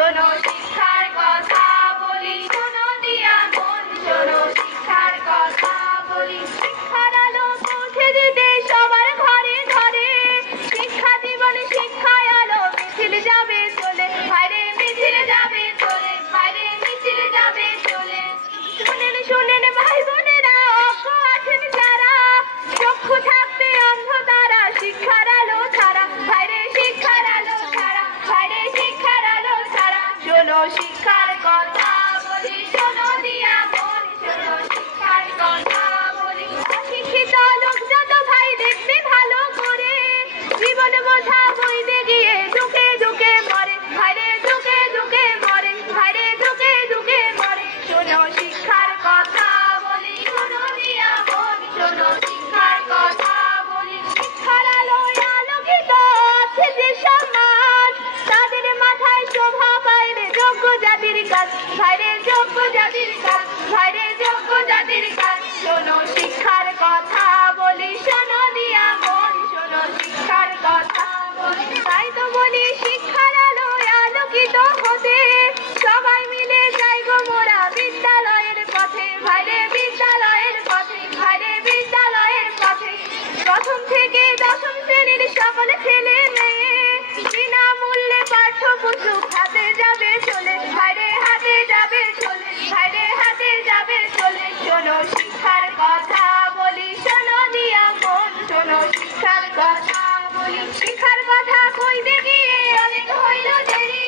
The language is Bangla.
শোনো শিক্ষার কথা বলি, শোনো দিয়া মন, শোনো শিক্ষার কথা বলি। শিক্ষার আলো পৌঁছে দিতে সবার ঘরে ঘরে, শিক্ষা জীবনে শিক্ষায় আলো মিছিল যাবে চলে, বাইরে মিছিল যাবে চলে, বাইরে মিছিল যাবে চলে। শুনেন শুনেন ভাই বোনেরা, অজ্ঞ আছেন যারা, চক্ষু থাকতে অন্ধ তারা, শিক্ষার আলো ছাড়া, বাইরে শিক্ষার আলো ছাড়া, বাইরে শিক্ষার আলো ছাড়া। শোনো শিক্ষার কথা বলি, শোনো দিয়া মন, শোনো শিক্ষার কথা বলি। অশিক্ষিত লোক যত ভাই দেখবে ভালো করে, জীবন বোঝা বইতে গিয়ে দুঃখে দুঃখে মরে, ভাইরে দুঃখে দুঃখে মরে, ভাইরে দুঃখে দুঃখে মরে। শোনো শিক্ষার কথা বলি, শোনো দিয়া মন, শোনো শিক্ষার কথা বলি। শিক্ষার আলোয় আলোকিত আছে যে সমাজ, তাদের মাথায় শোভা পায় রে যোগ্য জাতির কাজ, ভাইরে যোগ্য জাতির কাজ, ভাইরে যোগ্য জাতির কাজ। শোনো শিক্ষার কথা বলি, শোনো দিয়া মন, শোনো শিক্ষার কথা বলি। তাই তো বলি শিক্ষার আলোয় আলোকিত হতে, সবাই মিলে যাই গো মোরা বিদ্যালয়ের পথে, ভাইরে বিদ্যালয়ের পথে, ভাইরে বিদ্যালয়ের পথে। প্রথম থেকে দশম শ্রেণীর সকল ছেলে মেয়ে বিনামূল্যে পাঠ্যপুস্তক হাতে যাবে চলে, ভাইরে হাতে যাবে চলে, ভাইরে হাতে যাবে চলে। শোনো শিক্ষার কথা বলি, শোনো দিয়া মন, শোনো শিক্ষার কথা বলি। শিক্ষার কথা কইতে গিয়ে অনেক হইল দেরি,